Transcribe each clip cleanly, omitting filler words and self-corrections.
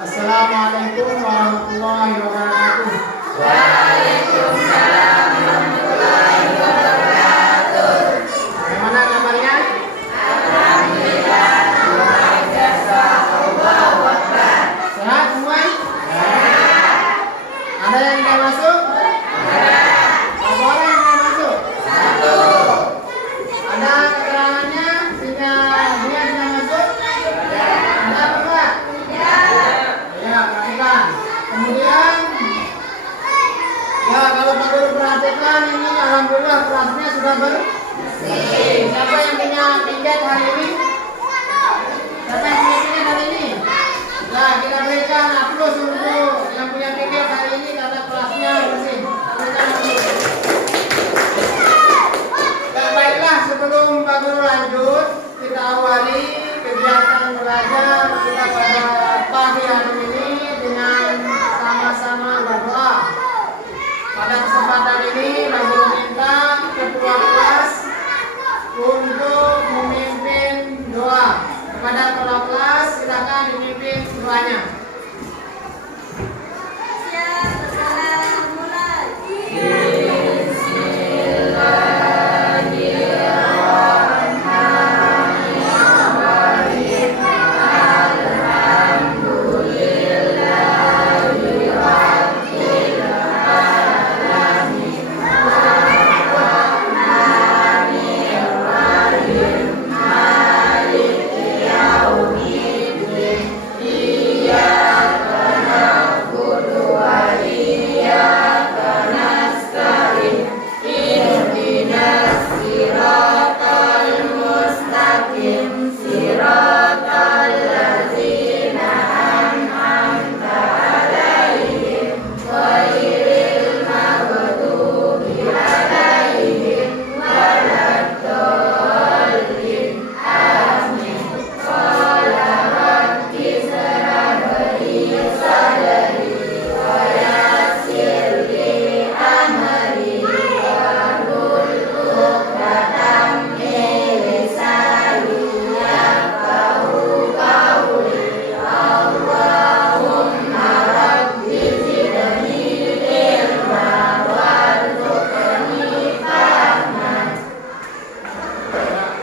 Assalamualaikum warahmatullahi wabarakatuh. Waalaikumsalam warahmatullahi wabarakatuh. Bagaimana kabarnya? Alhamdulillah, luar biasa. Allahu Akbar. Sehat semua? Sehat. Ada yang tidak masuk? Ada. Berapa orang yang tidak masuk? 1. Ada keterangannya sehingga dia tidak masuk? Ada apa enggak? Ya, perhatikan. Kemudian, ya kalau Pak Guru perhatikan ini, alhamdulillah kelasnya sudah bersih. Siapa yang punya pinjat hari ini? Siapa yang punya pinjat hari ini? Nah, kita berikan aplaus untuk yang punya pinjat hari ini karena kelasnya bersih. Berikan aplaus. Ya, baiklah, sebelum Pak Guru lanjut, kita awali kegiatan belajar kita pada pagi hari ini dengan sama-sama berdoa. Pada kesempatan ini, Pak Guru minta ketua kelas untuk memimpin doa. Kepada ketua kelas, silakan dipimpin doanya.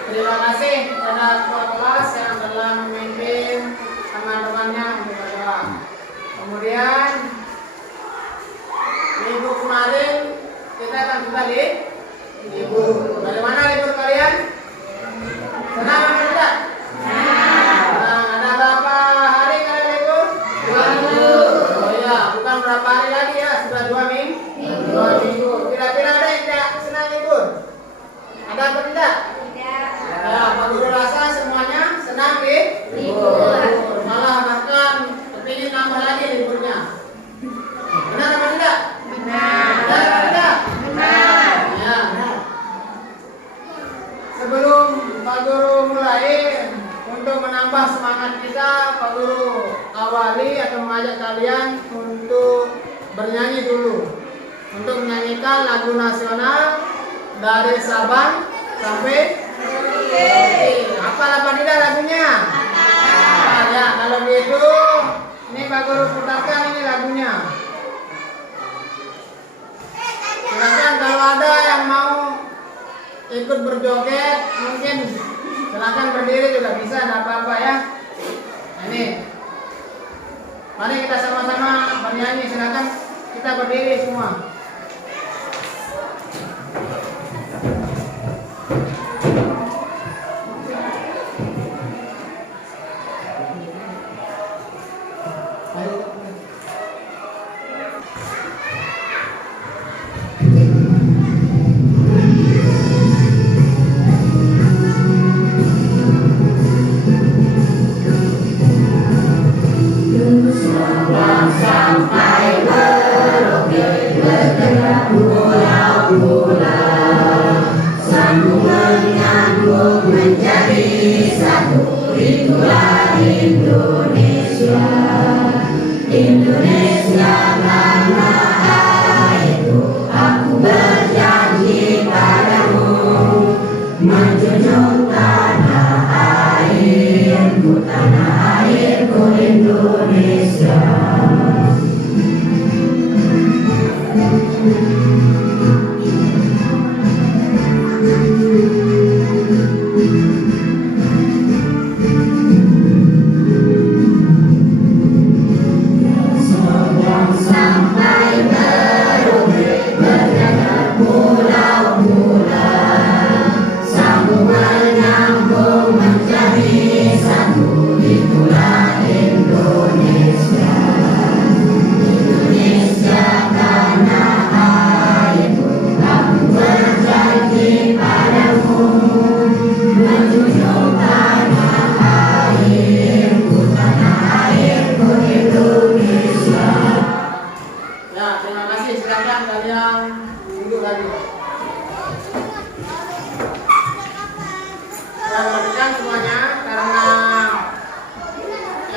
Terima kasih kepada ketua kelas yang telah memimpin teman-temannya untuk berdoa. Kemudian minggu kemarin kita akan kembali libur. Bagaimana libur kalian? Senang atau tidak? Senang. Ada berapa hari kalian libur? 2 minggu. Oh iya, bukan berapa hari lagi ya, sudah 2 minggu. 2 minggu. Kira-kira ada yang tidak senang libur? Ada atau tidak? Ya, Pak Guru rasa semuanya senang libur. Malah bahkan kepingin nambah lagi liburnya. Benar apa tidak? Benar. Benar apa tidak? Benar. Ya. Sebelum Pak Guru mulai untuk menambah semangat kita, Pak Guru awali atau mengajak kalian untuk bernyanyi dulu. Untuk menyanyikan lagu nasional dari Sabang sampai hafal apa tidak lagunya? Nah, ya, kalau gitu ini Pak Guru putarkan ini lagunya. Silakan kalau ada yang mau ikut berjoget, mungkin silakan berdiri juga bisa, tidak apa-apa ya. Nah, ini, mari kita sama-sama bernyanyi. Silakan kita berdiri semua. Sampai Merauke bergerak pulau-pulau, sambung menyambung menjadi satu. Itulah Indonesia, Indonesia tanah airku. Aku berjanji padamu, menjunjung tanah airku Indonesia.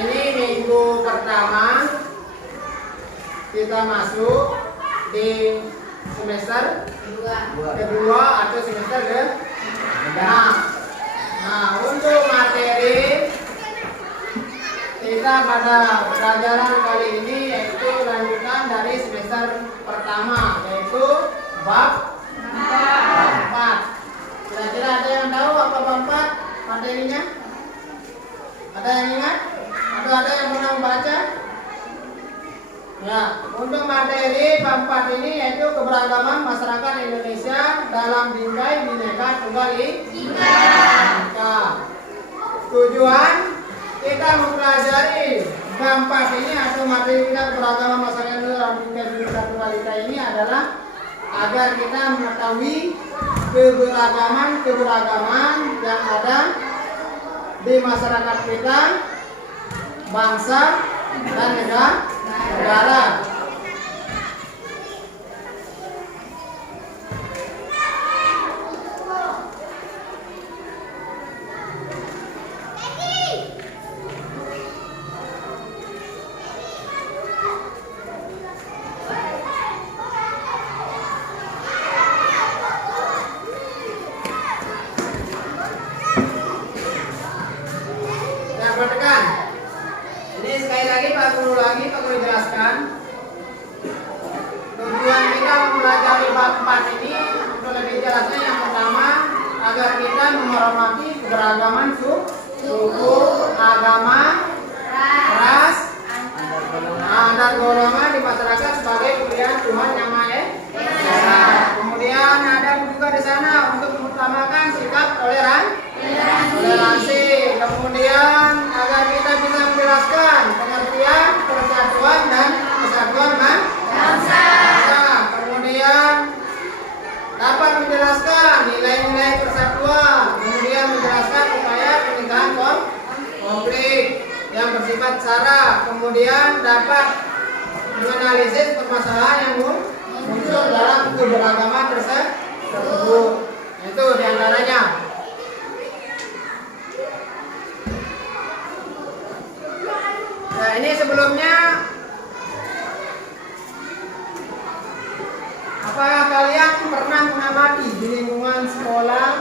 ini minggu pertama kita masuk di semester kedua atau semester ke nah, untuk materi kita pada pelajaran kali ini yaitu lanjutan dari semester pertama, yaitu bab 4. Kira-kira ada yang tahu apa bab 4 materinya? Ada yang ingat? Atau ada yang pernah membaca? Ya, untuk materi bab 4 ini yaitu keberagaman masyarakat Indonesia dalam bingkai Bhinneka Tunggal Ika. Tujuan kita mempelajari bab 4 ini atau materi kita keberagaman masyarakat Indonesia dalam bingkai Bhinneka Tunggal Ika ini adalah agar kita mengetahui keberagaman yang ada di masyarakat kita, bangsa dan negara. Perhatikan. Ini sekali lagi Pak Guru jelaskan. Tujuan kita mempelajari bab 4 ini untuk lebih jelasnya yang pertama agar kita menghormati keberagaman suku, agama, ras, dan golongan di masyarakat sebagai pilihan Tuhan Yang Maha Esa. Kemudian ada juga di sana untuk mengutamakan sikap toleransi. Kemudian agar kita bisa menjelaskan pengertian persatuan dan kesatuan bangsa. Kemudian dapat menjelaskan nilai-nilai persatuan. Kemudian menjelaskan upaya pencegahan konflik yang bersifat sara. Kemudian dapat menganalisis permasalahan yang muncul dalam keberagaman tersebut. Itu diantaranya. Nah, ini sebelumnya apakah kalian pernah mengamati di lingkungan sekolah,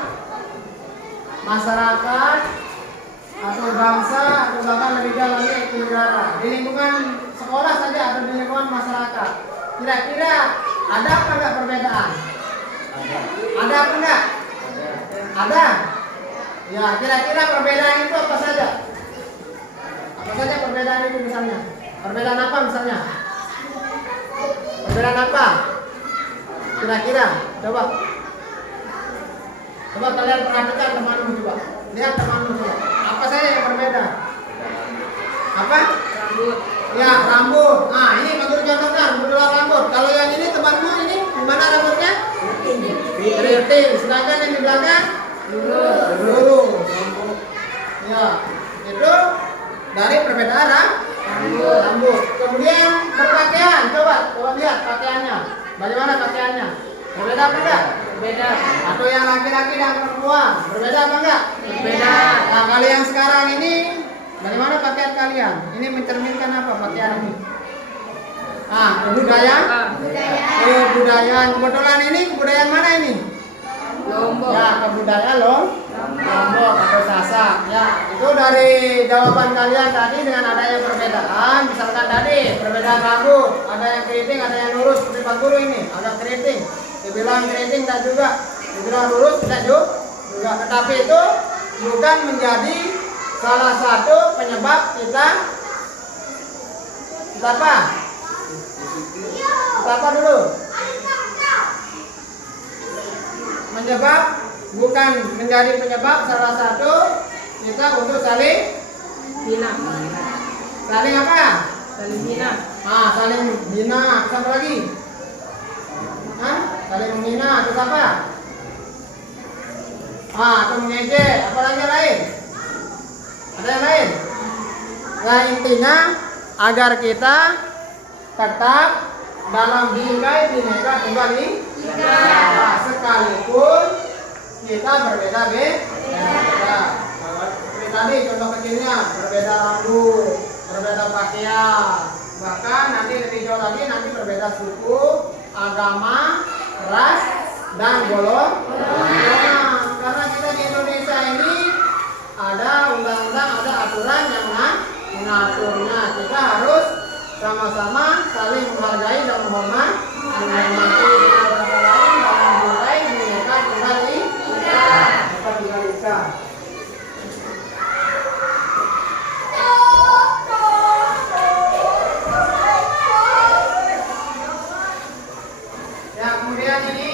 masyarakat, atau bangsa, atau bahkan lebih dalamnya itu negara? Di lingkungan sekolah saja atau di lingkungan masyarakat, kira-kira ada apa enggak perbedaan? Ada apa enggak? Ada. Ya, kira-kira perbedaan itu apa saja? Apa saja perbedaan itu misalnya? Perbedaan apa misalnya? Perbedaan apa? Kira-kira, coba kalian perhatikan temanmu coba. Lihat temanmu coba. Apa saja yang berbeda? Apa? Rambut. Ya, rambut. Nah, ini Pak Guru contohkan, berdua rambut. Kalau yang ini temanmu ini gimana rambutnya? Keriting. Sedangkan yang di belakang? Lurus. Ya, itu dari perbedaan rambut. Kemudian berpakaian, coba lihat pakaiannya. Bagaimana pakaiannya? Berbeda apa enggak? Berbeda. Atau yang laki-laki dan perempuan berbeda apa enggak? Berbeda. Nah, kalian sekarang ini bagaimana pakaian kalian? Ini mencerminkan apa pakaian ini? Kebudayaan. Kebetulan ini kebudayaan mana ini? Lombok. Ya, kebudayaan Lombok atau Sasak. Ya, itu dari jawaban kalian tadi dengan adanya perbedaan. Misalkan tadi perbedaan rambut, ada yang keriting, ada yang lurus seperti Pak Guru ini, agak keriting. Dibilang keriting dan juga dibilang lurus tidak juga. Tetapi itu bukan menjadi salah satu penyebab kita apa? Kita apa dulu? Bukan menjadi penyebab salah satu kita untuk saling hina. Saling apa? Saling hina. Saling hina. Apa lagi? Saling menghina atau apa? Atau mengejek. Apa lagi yang lain? Ada yang lain? Nah, intinya agar kita tetap dalam bingkai Bhinneka Tunggal Ika. Sekalipun kita berbeda. Seperti tadi contoh kecilnya berbeda rambut, berbeda pakaian. Bahkan nanti lebih jauh lagi nanti berbeda suku, agama, ras, dan golongan. Karena kita di Indonesia ini ada undang-undang, ada aturan yang mengaturnya. Kita harus sama-sama saling menghargai dan menghormati satu lain dan mencintai Bhinneka Tunggal Ika. Ya, kemudian ini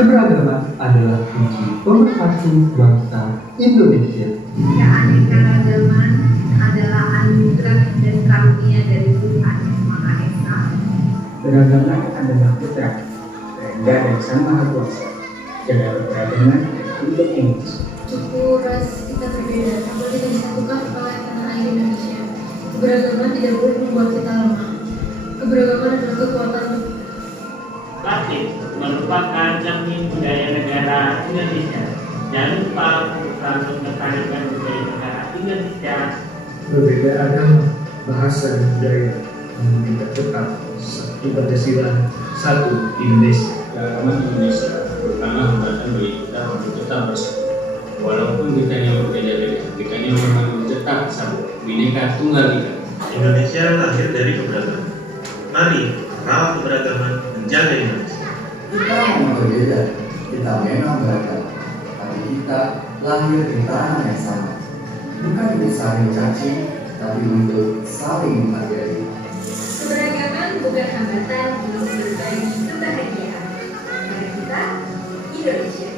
Keberagaman adalah kunci pemersatu bangsa Indonesia. Keanekaragaman adalah anugerah dan karunia dari Tuhan Yang Maha Esa. Beragama adalah putra Tanda dan Sang Maha Kuasa. Jaga keberagaman untuk Indonesia. Suku ras kita berbeda, namun kita disatukan oleh tanah air Indonesia. Keberagaman tidak boleh membuat kita lemah. Keberagaman adalah kekuatan. Batik merupakan cermin budaya negara Indonesia. Jangan lupa untuk selalu melestarikan budaya negara Indonesia. Berbeda agama, bahasa dan budaya, namun kita tetap satu Pancasila, satu Indonesia. Keagamaan Indonesia merupakan hambatan bagi kita untuk tetap bersatu. Walaupun kita yang berbeda-beda, kita yang memang tetap satu. Bhinneka Tunggal Ika. Indonesia lahir dari keberagaman. Mari rawat keberagaman, menjaga Indonesia. Kita memang berbeda, kita memang beragam, tapi kita lahir di tanah yang sama. Bukan untuk saling caci, tapi untuk saling menghargai. Keberagaman bukan hambatan untuk berbagi kebahagiaan. Mari kita Indonesia.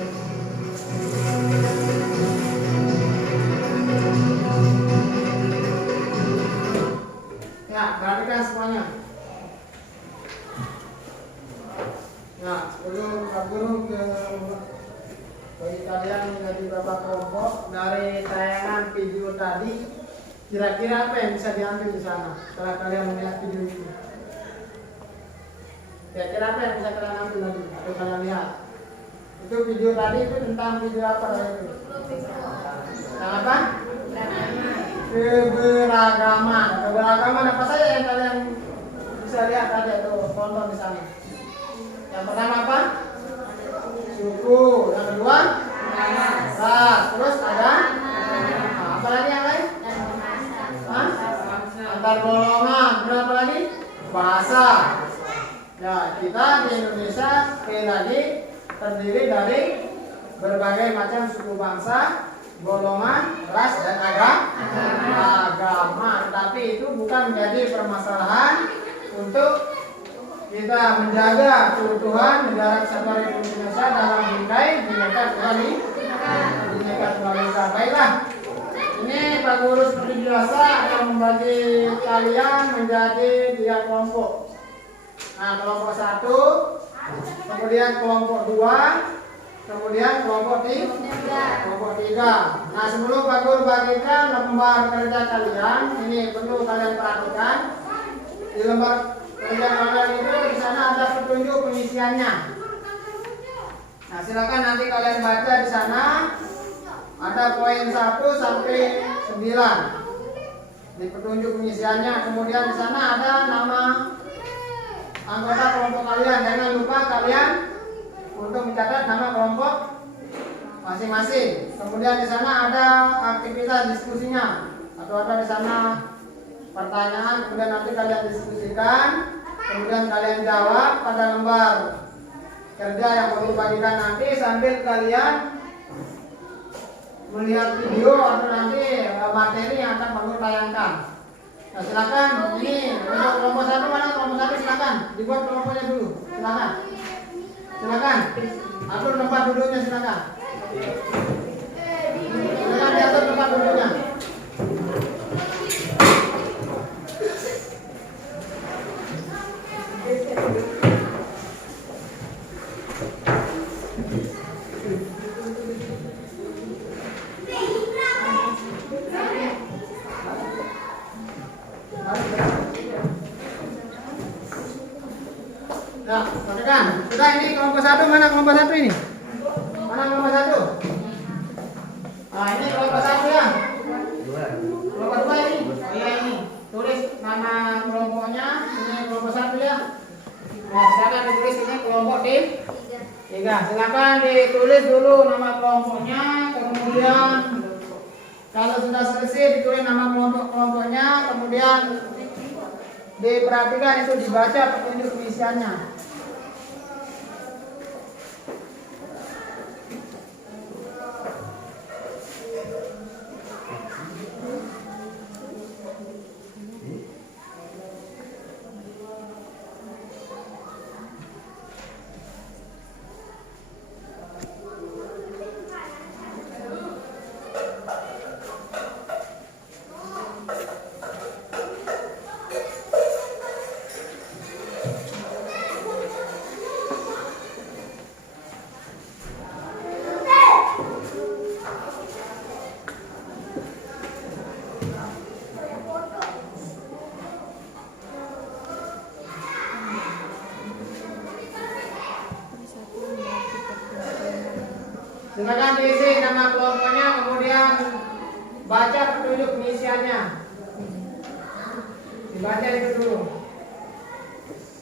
Ya, perhatikan semuanya. Nah, sebelum Pak Guru bagi kalian menjadi beberapa kelompok dari tayangan video tadi, kira-kira apa yang bisa diambil di sana setelah kalian melihat video itu? Kira-kira apa yang bisa kalian ambil lagi atau kalian lihat? Itu video tadi itu tentang video apa itu? Tentang apa? Keberagaman. Keberagaman apa saja yang kalian bisa lihat tadi atau tonton di sana? Yang pertama apa? Suku. Yang kedua? Ras. Terus ada? Apa lagi yang lain? Hah? Antar golongan. Berapa lagi? Bahasa. Ya, kita di Indonesia sekali lagi terdiri dari berbagai macam suku bangsa, golongan, ras, dan agama. Tapi itu bukan menjadi permasalahan untuk kita menjaga keutuhan negara kesatuan Republik Indonesia dalam bingkai Bhinneka Tunggal Ika. Baiklah, ini Pak Guru seperti biasa akan membagi kalian menjadi 3 kelompok. Nah, kelompok 1, kemudian kelompok 2, kemudian kelompok 3. Nah, sebelum Pak Guru bagikan lembar kerja kalian, ini perlu kalian perhatikan. Di lembar kerja kalian itu di sana ada petunjuk pengisiannya. Nah, silakan nanti kalian baca di sana. Ada poin 1 sampai 9 di petunjuk pengisiannya. Kemudian di sana ada nama anggota kelompok kalian. Jangan lupa kalian untuk mencatat nama kelompok masing-masing. Kemudian di sana ada aktivitas diskusinya atau ada di sana pertanyaan. Kemudian nanti kalian diskusikan. Kemudian kalian jawab pada lembar kerja yang perlu bagikan nanti sambil kalian melihat video atau nanti materi yang akan Pak Guru tayangkan. Nah, silakan ini untuk kelompok 1 mana kelompok 1 silakan dibuat kelompoknya dulu. Silakan. Atur tempat duduknya silakan. Silakan diatur tempat duduknya. Nah, perhatikan. Sudah ini kelompok 1 mana kelompok 1 ini? Mana kelompok 1? Nah, ini kelompok 1 ya. Kelompok 2 ini. Oh iya ini. Tulis nama kelompoknya. Ini kelompok 1 ya. Nah, silakan ditulis ini kelompok 3. Silakan ditulis dulu nama kelompoknya. Kemudian kalau sudah selesai ditulis nama kelompoknya. Kemudian diperhatikan itu dibaca petunjuk pengisiannya. Silakan diisi nama kelompoknya, kemudian baca petunjuk pengisiannya. Dibaca itu dulu.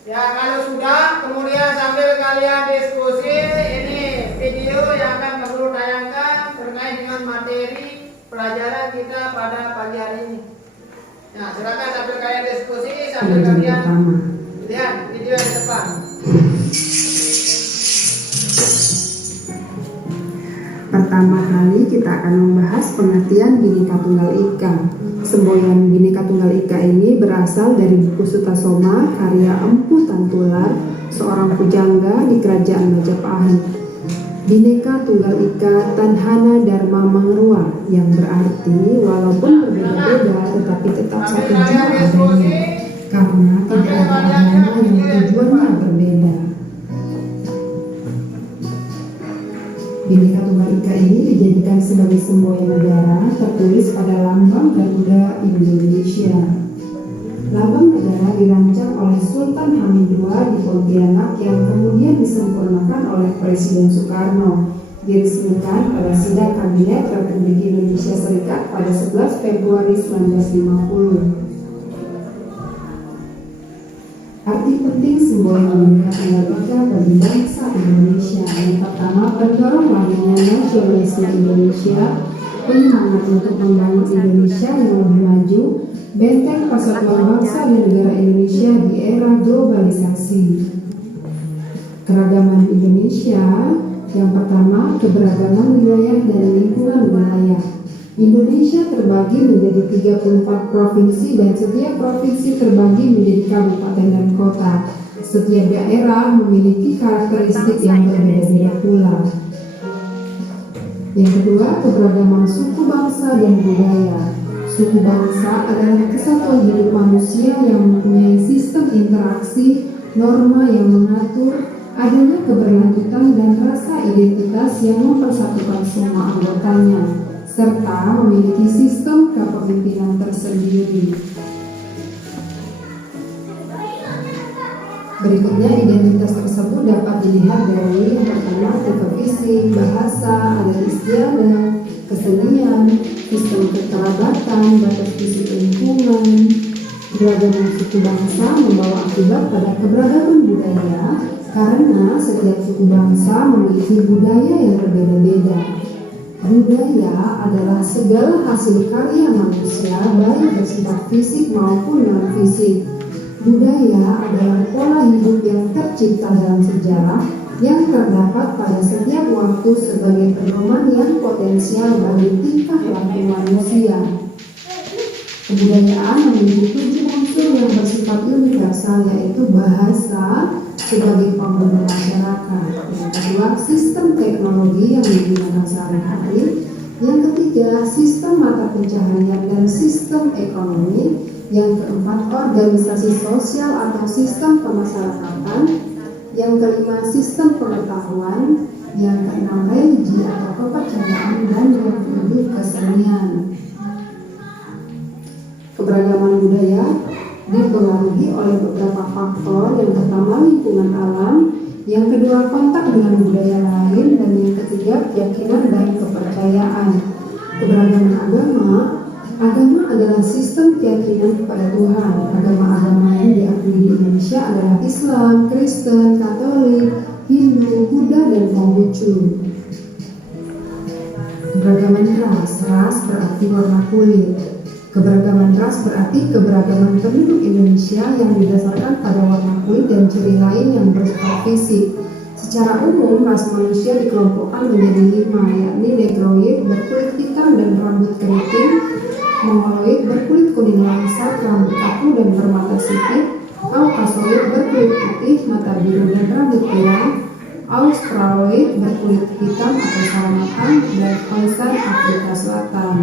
Ya, kalau sudah, kemudian sambil kalian diskusi, ini video yang akan perlu tayangkan terkait dengan materi pelajaran kita pada pagi hari ini. Nah, silakan sambil kalian diskusi, sambil kalian lihat video yang di depan. Pertama kali kita akan membahas pengertian Bhinneka Tunggal Ika. Semboyan Bhinneka Tunggal Ika ini berasal dari buku Sutasoma karya Empu Tantular, seorang pujangga di kerajaan Majapahit. Bhinneka Tunggal Ika Tadhana Dharma Mangrua, yang berarti walaupun berbeda-beda tetapi tetap satu jua adanya, karena tidak ada agama yang tujuannya berbeda. Bhinneka Tunggal Ika ini dijadikan sebagai semboyan negara tertulis pada lambang Garuda Indonesia. Lambang negara dirancang oleh Sultan Hamid II di Pontianak yang kemudian disempurnakan oleh Presiden Soekarno. Diresmikan pada Sidang Kabinet Republik Indonesia Serikat pada 11 Februari 1950. Arti penting semboyan Bhinneka Tunggal Ika bagi bangsa Indonesia. Yang pertama, mendorong lahirnya nasionalisme Indonesia, penyemangat untuk membangun Indonesia yang lebih maju, benteng persatuan bangsa dan negara Indonesia di era globalisasi. Keragaman Indonesia. Yang pertama, keberagaman wilayah dan lingkungan wilayah. Indonesia terbagi menjadi 34 provinsi dan setiap provinsi terbagi menjadi kabupaten dan kota. Setiap daerah memiliki karakteristik yang berbeda-beda pula. Yang kedua, keberagaman suku bangsa dan budaya. Suku bangsa adalah kesatuan hidup manusia yang mempunyai sistem interaksi, norma yang mengatur adanya keberlanjutan dan rasa identitas yang mempersatukan semua anggotanya, serta memiliki sistem kepemimpinan tersendiri. Berikutnya, identitas tersebut dapat dilihat dari yang pertama, tipe fisik, bahasa, adat istiadat, kesenian, sistem kekerabatan, batas fisik lingkungan. Beragaman suku bangsa membawa akibat pada keberagaman budaya, karena setiap suku bangsa memiliki budaya yang berbeda-beda. Budaya adalah segala hasil karya manusia, baik bersifat fisik maupun non-fisik. Budaya adalah pola hidup yang tercipta dalam sejarah yang terdapat pada setiap waktu sebagai pedoman yang potensial bagi tingkah laku manusia. Kebudayaan memiliki 7 unsur yang bersifat universal, yaitu bahasa sebagai pembina masyarakat. Yang kedua, sistem teknologi yang digunakan sehari-hari. Yang ketiga, sistem mata pencaharian dan sistem ekonomi. Yang keempat, organisasi sosial atau sistem kemasyarakatan. Yang kelima, sistem pengetahuan. Yang keenam, religi atau kepercayaan. Dan yang ketujuh, kesenian. Keberagaman budaya dipengaruhi oleh beberapa faktor. Yang pertama, lingkungan alam. Yang kedua, kontak dengan budaya lain. Dan yang ketiga, keyakinan dan kepercayaan. Keberagaman agama. Agama adalah sistem keyakinan kepada Tuhan. Agama-agama yang diakui di Indonesia adalah Islam, Kristen, Katolik, Hindu, Buddha, dan Konghucu. Keberagaman ras. Ras berarti warna kulit. Keberagaman ras berarti keberagaman penduduk Indonesia yang didasarkan pada warna kulit dan ciri lain yang bersifat fisik. Secara umum, ras manusia dikelompokkan menjadi 5, yakni negroid berkulit hitam dan rambut keriting, mongoloid berkulit kuning langsat, rambut kaku dan bermata sipit, kaukasoid berkulit putih, mata biru dan rambut pirang, australoid berkulit hitam atau sawo matang, dan Khoisan Afrika Selatan.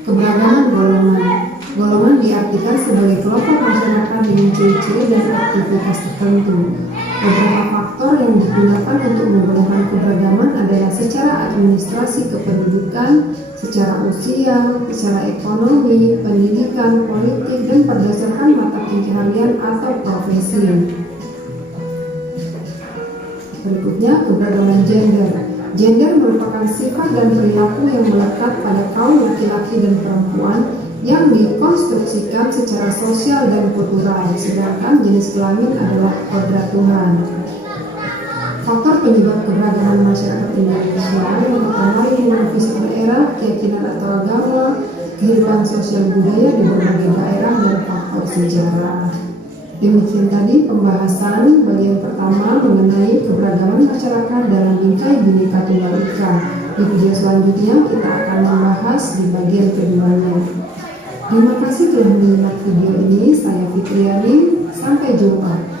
Keberagaman golongan. Golongan diartikan sebagai kelompok masyarakat dengan ciri-ciri dan aktivitas tertentu. Beberapa faktor yang digunakan untuk membedakan keberagaman adalah secara administrasi kependudukan, secara usia, secara ekonomi, pendidikan, politik, dan berdasarkan mata pencaharian atau profesi. Berikutnya, keberagaman gender. Gender merupakan sifat dan perilaku yang melekat pada kaum laki-laki dan perempuan yang dikonstruksikan secara sosial dan kultural, sedangkan jenis kelamin adalah kodrat Tuhan. Faktor penyebab keberagaman masyarakat Indonesia yang pertama dengan fisik daerah, keyakinan atau agama, kehidupan sosial budaya di berbagai daerah, dan faktor sejarah. Demikian tadi pembahasan bagian pertama mengenai keberagaman masyarakat dalam bingkai Bhinneka Tunggal Ika. Di video selanjutnya kita akan membahas di bagian keduanya. Terima kasih telah menyimak video ini. Saya Fitriani. Sampai jumpa.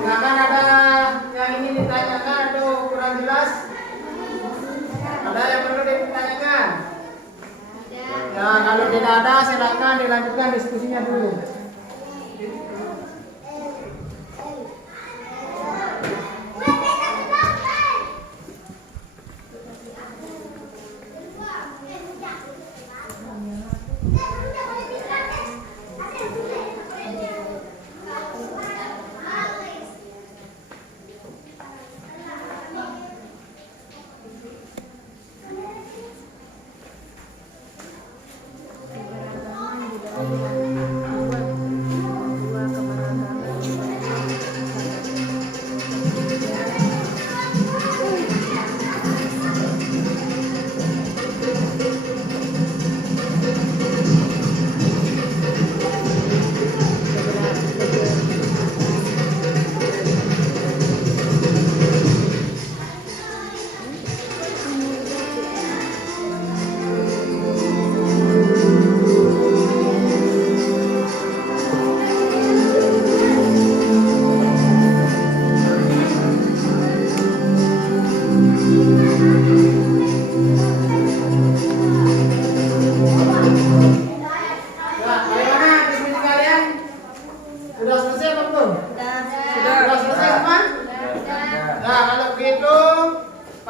Silakan, ada yang ingin ditanyakan atau kurang jelas? Ada yang perlu ditanyakan? Ya, kalau tidak ada, silakan dilanjutkan diskusinya dulu.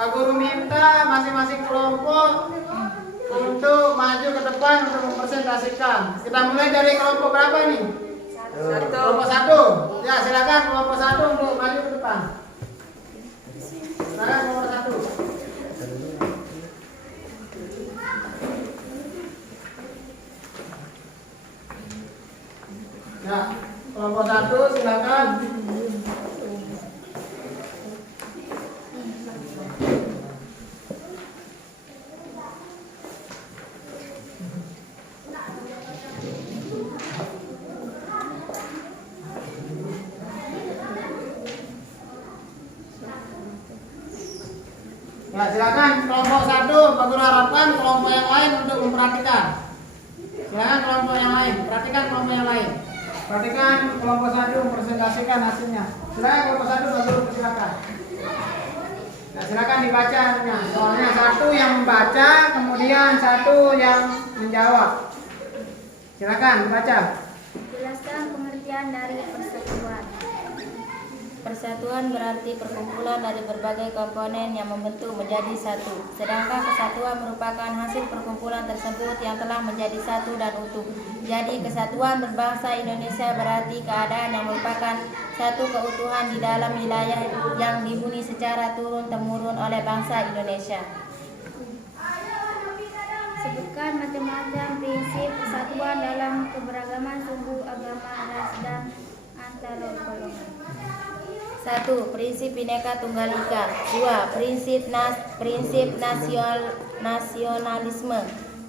Pak Guru minta masing-masing kelompok untuk maju ke depan untuk mempresentasikan. Kita mulai dari kelompok berapa ini? Kelompok 1. Ya, silakan kelompok 1 untuk maju ke depan. Silakan kelompok 1. Ya, kelompok 1 silakan. Ya, silakan kelompok 1, Pak Guru harapkan kelompok yang lain untuk memperhatikan. Silakan kelompok yang lain, perhatikan kelompok yang lain. Perhatikan kelompok 1 mempresentasikan hasilnya. Silakan kelompok 1, Pak Guru silakan. Nah, silakan dibaca hasilnya. Soalnya 1 yang membaca, kemudian 1 yang menjawab. Silakan dibaca. Jelaskan pengertian dari persatuan. Persatuan berarti perkumpulan dari berbagai komponen yang membentuk menjadi satu. Sedangkan kesatuan merupakan hasil perkumpulan tersebut yang telah menjadi satu dan utuh. Jadi kesatuan berbangsa Indonesia berarti keadaan yang merupakan satu keutuhan di dalam wilayah yang dihuni secara turun-temurun oleh bangsa Indonesia. Sebutkan macam-macam prinsip persatuan dalam keberagaman suku, agama, ras, dan antar golongan. 1. Prinsip Bhinneka Tunggal Ika. 2. Prinsip nasionalisme.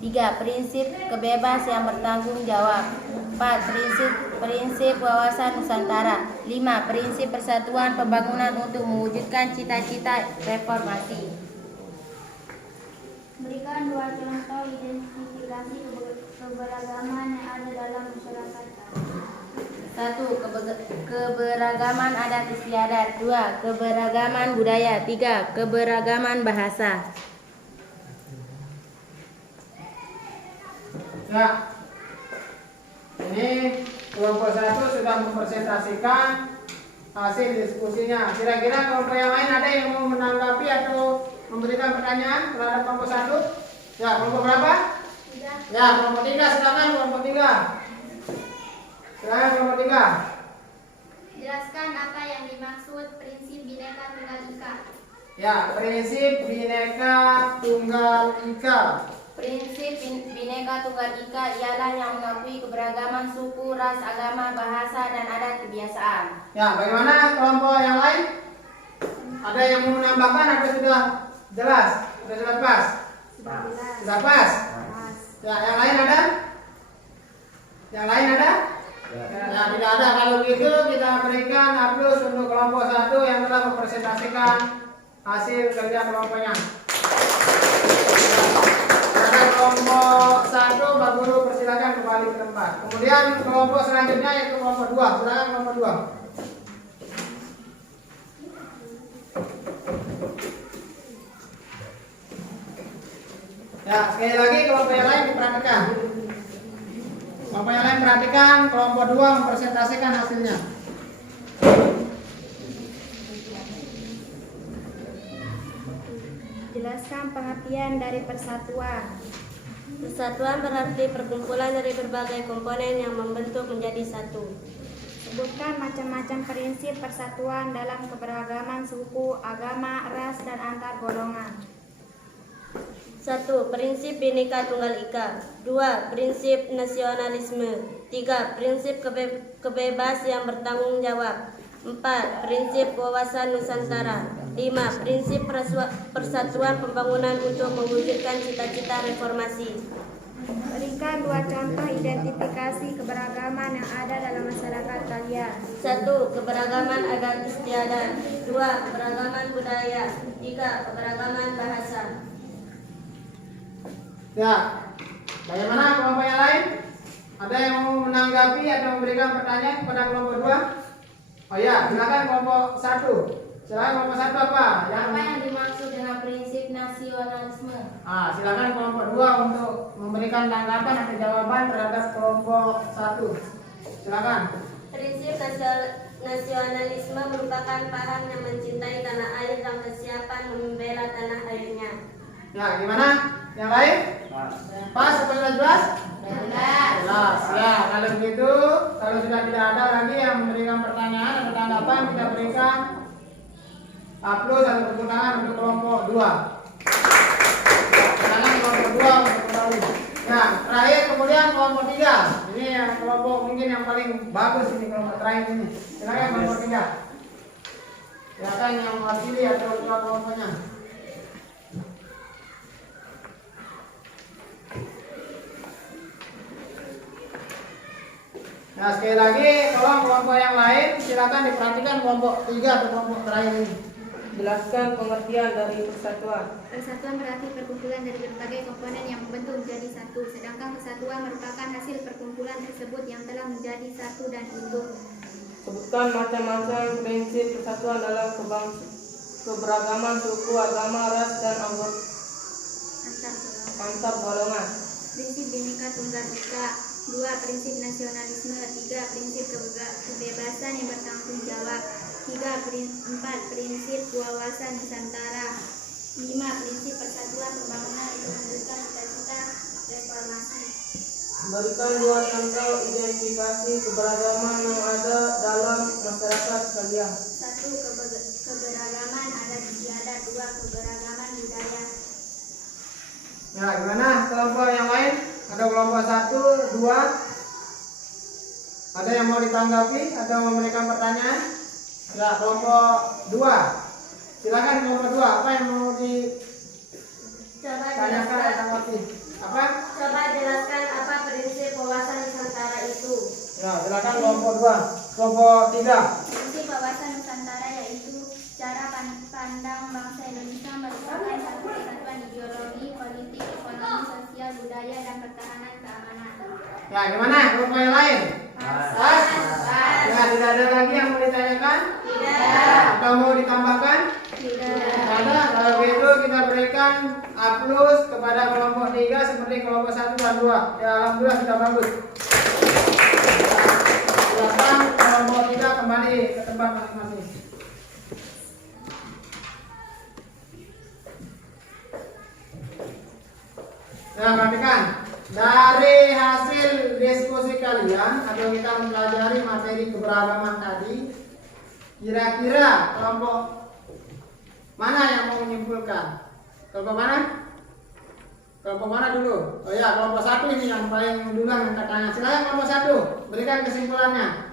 3. Prinsip kebebas yang bertanggung jawab. 4. Prinsip wawasan Nusantara. 5. Prinsip persatuan pembangunan untuk mewujudkan cita-cita reformasi. Berikan 2 contoh identifikasi keberagaman yang ada dalam masyarakat. 1. Keberagaman adat istiadat. 2. Keberagaman budaya. 3. Keberagaman bahasa. Ya, ini kelompok 1 sudah mempresentasikan hasil diskusinya. Kira-kira kelompok yang lain ada yang mau menanggapi atau memberikan pertanyaan terhadap kelompok 1? Ya, kelompok berapa? 3. Ya, kelompok 3, silakan kelompok 3. Silakan kelompok 3. Jelaskan apa yang dimaksud prinsip Bhinneka Tunggal Ika. Ya, prinsip Bhinneka Tunggal Ika. Prinsip Bhinneka Tunggal Ika ialah yang mengakui keberagaman suku, ras, agama, bahasa, dan adat kebiasaan. Ya, bagaimana kelompok yang lain? Ada yang mau menambahkan atau sudah jelas? Sudah pas? Sudah pas? Ya, yang lain ada? Yang lain ada? Ya, tidak ada. Kalau begitu kita berikan aplaus untuk kelompok 1 yang telah mempresentasikan hasil kerja kelompoknya. Pada kelompok 1, Pak Guru persilakan kembali ke tempat. Kemudian kelompok selanjutnya yaitu kelompok 2. Silakan kelompok 2. Ya, sekali lagi kelompok yang lain diperhatikan. Kelompok yang lain perhatikan, kelompok 2 mempresentasikan hasilnya. Jelaskan pengertian dari persatuan. Persatuan berarti perkumpulan dari berbagai komponen yang membentuk menjadi satu. Sebutkan macam-macam prinsip persatuan dalam keberagaman suku, agama, ras, dan antar golongan. 1. Prinsip Bhinneka Tunggal Ika. 2. Prinsip nasionalisme. 3. Prinsip kebebas yang bertanggung jawab. 4. Prinsip wawasan Nusantara. 5. Prinsip persatuan pembangunan untuk mewujudkan cita-cita reformasi. Berikan 2 contoh identifikasi keberagaman yang ada dalam masyarakat kalian. 1. Keberagaman adat istiadat. 2. Keberagaman budaya. 3. Keberagaman bahasa. Ya, bagaimana kelompok yang lain? Ada yang mau menanggapi atau memberikan pertanyaan kepada kelompok 2? Oh ya, silakan kelompok 1. Silakan kelompok 1 apa? Apa yang dimaksud dengan prinsip nasionalisme? Silakan kelompok 2 untuk memberikan tanggapan atau jawaban terhadap kelompok 1. Silakan. Prinsip nasionalisme merupakan paham yang mencintai tanah air dan kesiapan membela tanah airnya. Ya, gimana? Yang lain? Pas atau sudah jelas? Jelas. Ya, kalau begitu, kalau sudah tidak ada lagi yang memberikan pertanyaan atau tanggapan, kita berikan aplaus atau tepuk tangan untuk kelompok 2. Silakan kelompok 2 untuk kembali. Nah, terakhir kemudian kelompok 3. Ini yang kelompok mungkin yang paling bagus ini, kelompok terakhir ini. Silakan kelompok 3. Silakan yang mewakili atau ketua kelompoknya. Nah, sekali lagi tolong kelompok yang lain silakan diperhatikan kelompok 3 atau kelompok terakhir ini. Jelaskan pengertian dari persatuan. Persatuan berarti perkumpulan dari berbagai komponen yang membentuk menjadi satu, sedangkan kesatuan merupakan hasil perkumpulan tersebut yang telah menjadi satu dan utuh. Sebutkan macam-macam prinsip persatuan dalam keberagaman suku, agama, ras, dan antar golongan. Prinsip Bhinneka Tunggal Ika. 2. Prinsip nasionalisme. 3. Prinsip kebebasan yang bertanggung jawab. 4. Prinsip wawasan Nusantara. 5. Prinsip persatuan pembangunan untuk mewujudkan cita-cita reformasi. Berikan 2 contoh identifikasi keberagaman yang ada dalam masyarakat kalian. 1. Keberagaman adat istiadat. 2. Keberagaman budaya. Ya, gimana kelompok yang lain? Ada kelompok 1, 2. Ada yang mau ditanggapi atau memberikan pertanyaan? Ya, kelompok 2. Silakan kelompok 2. Apa yang mau ditanyakan atau tanggapi? Apa? Coba jelaskan apa prinsip wawasan Nusantara itu. Ya, silakan kelompok 2. Kelompok 3. Prinsip wawasan Nusantara yaitu cara pandang bangsa Indonesia merupakan satu kesatuan ideologi, politik, ekonomi, sosial, budaya, dan pertahanan keamanan. Ya, gimana kelompok yang lain? Pas? Ya, tidak ada lagi yang mau ditanyakan? Tidak. Atau mau ditambahkan? Tidak ada. Kalau begitu kita berikan aplaus kepada kelompok 3 seperti kelompok 1 dan 2. Ya, alhamdulillah sudah bagus. Silakan kelompok 3 kembali kembali ke tempat masing-masing. Nah, perhatikan. Dari hasil diskusi kalian atau kita mempelajari materi keberagaman tadi, kira-kira kelompok mana yang mau menyimpulkan? Kelompok mana? Kelompok mana dulu? Oh ya, kelompok satu ini yang paling duluan angkat tangan. Silakan kelompok satu, berikan kesimpulannya.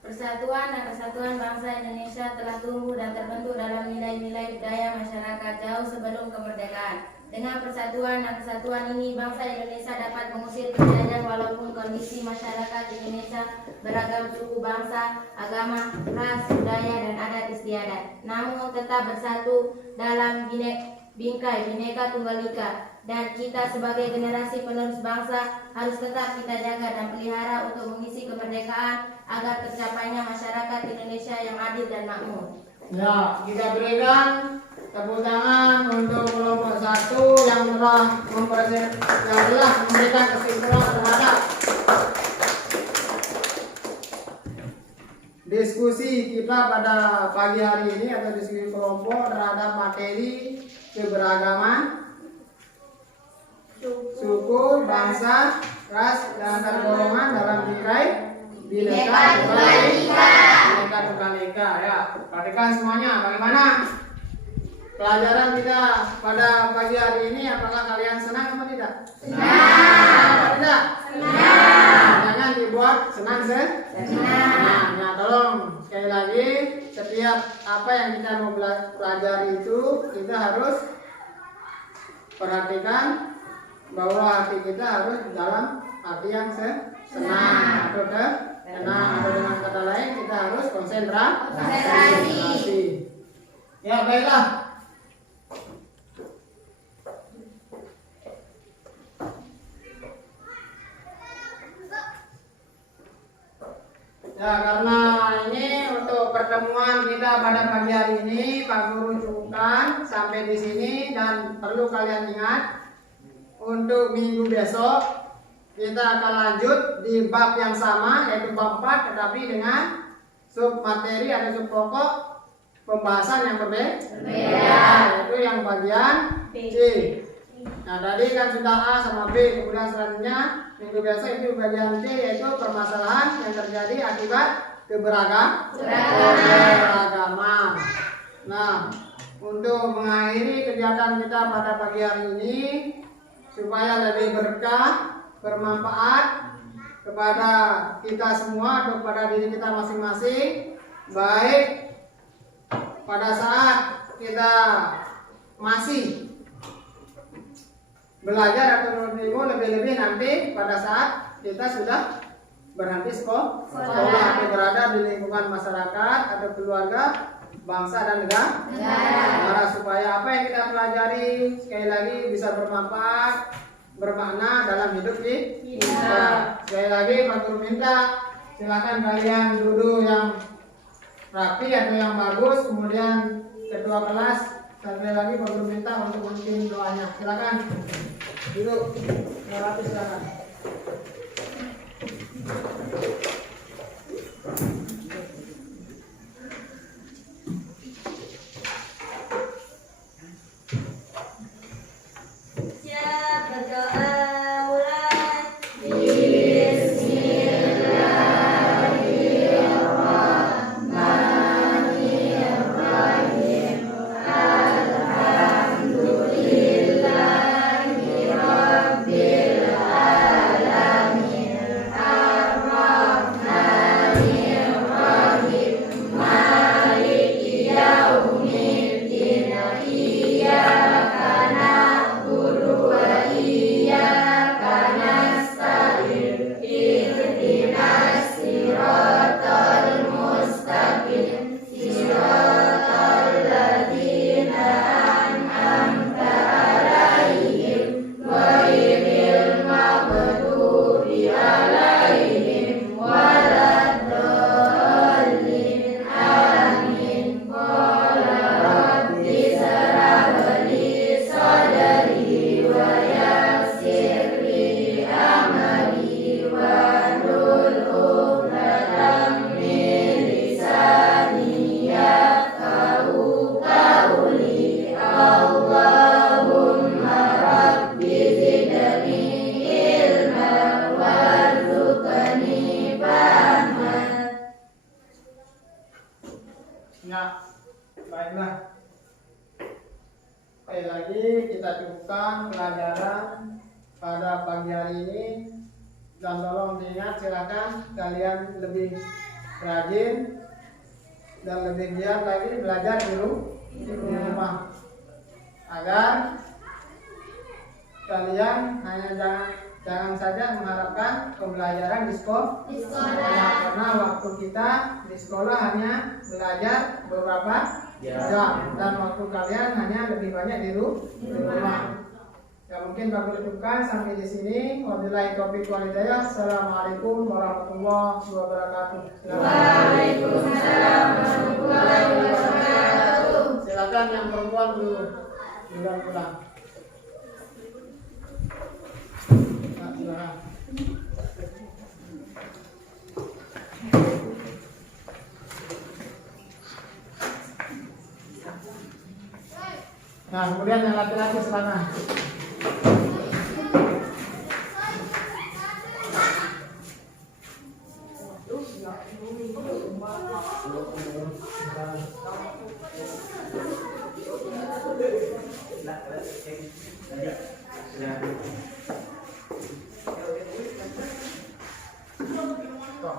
Persatuan dan kesatuan bangsa Indonesia telah tumbuh dan terbentuk dalam nilai-nilai budaya masyarakat jauh sebelum kemerdekaan. Dengan persatuan dan kesatuan ini, bangsa Indonesia dapat mengusir penjajah walaupun kondisi masyarakat Indonesia beragam suku bangsa, agama, ras, budaya, dan adat istiadat. Namun tetap bersatu dalam bingkai Bhinneka Tunggal Ika. Dan kita sebagai generasi penerus bangsa harus tetap kita jaga dan pelihara untuk mengisi kemerdekaan agar tercapainya masyarakat Indonesia yang adil dan makmur. Ya, kita berikan tepuk tangan untuk kelompok satu yang telah memberikan kesimpulan terhadap diskusi kita pada pagi hari ini atau diskusi kelompok terhadap materi keberagaman suku, bangsa, ras, dan antar golongan dalam bingkai Bhinneka Tunggal Ika. Ya, perhatikan semuanya. Bagaimana pelajaran kita pada pagi hari ini? Apakah kalian senang atau tidak? Senang. Atau tidak? Senang. Jangan dibuat senang senang. Nah, tolong sekali lagi, setiap apa yang kita mau pelajari itu kita harus perhatikan bahwa hati kita harus dalam hati yang senang atau tenang, atau dengan kata lain kita harus konsentrasi. Ya, baiklah. Ya, karena ini untuk pertemuan kita pada pagi hari ini Pak Guru cukupkan sampai di sini, dan perlu kalian ingat untuk minggu besok kita akan lanjut di bab yang sama, yaitu bab 4, tetapi dengan sub materi atau sub pokok pembahasan yang berbeda, yaitu yang bagian C. Nah, tadi kan sudah A sama B, kemudian selanjutnya minggu besok itu bagian C, yaitu permasalahan yang terjadi akibat keberagaman. Nah, untuk mengakhiri kegiatan kita pada pagi hari ini, supaya lebih berkah, bermanfaat kepada kita semua atau kepada diri kita masing-masing, baik pada saat kita masih belajar atau menunggu, lebih-lebih nanti pada saat kita sudah berhenti sekolah atau berada di lingkungan masyarakat atau keluarga, bangsa dan negara, supaya apa yang kita pelajari sekali lagi bisa bermanfaat, bermakna dalam hidup kita. Sekali lagi Pak Guru minta silakan kalian duduk yang rapi atau yang bagus, kemudian ketua kelas sekali lagi Pak Guru minta untuk memimpin doanya. Silakan duduk yang rapi, silakan. Ya, baiklah. Sekali lagi kita cukupkan pelajaran pada pagi hari ini, dan tolong diingat, silakan kalian lebih rajin dan lebih giat lagi belajar di rumah, agar kalian hanya jangan saja mengharapkan pembelajaran di sekolah. Karena waktu kita di sekolah hanya belajar beberapa jam, dan waktu kalian hanya lebih banyak di rumah. Ya, mungkin bagus cukupkan sampai di sini. Wabillahi taufiq wal hidayah. Assalamualaikum warahmatullahi wabarakatuh. Waalaikumsalam warahmatullahi wabarakatuh. Silakan yang perempuan dulu pulang. Nah, kemudian yang laki-laki sana. Sudah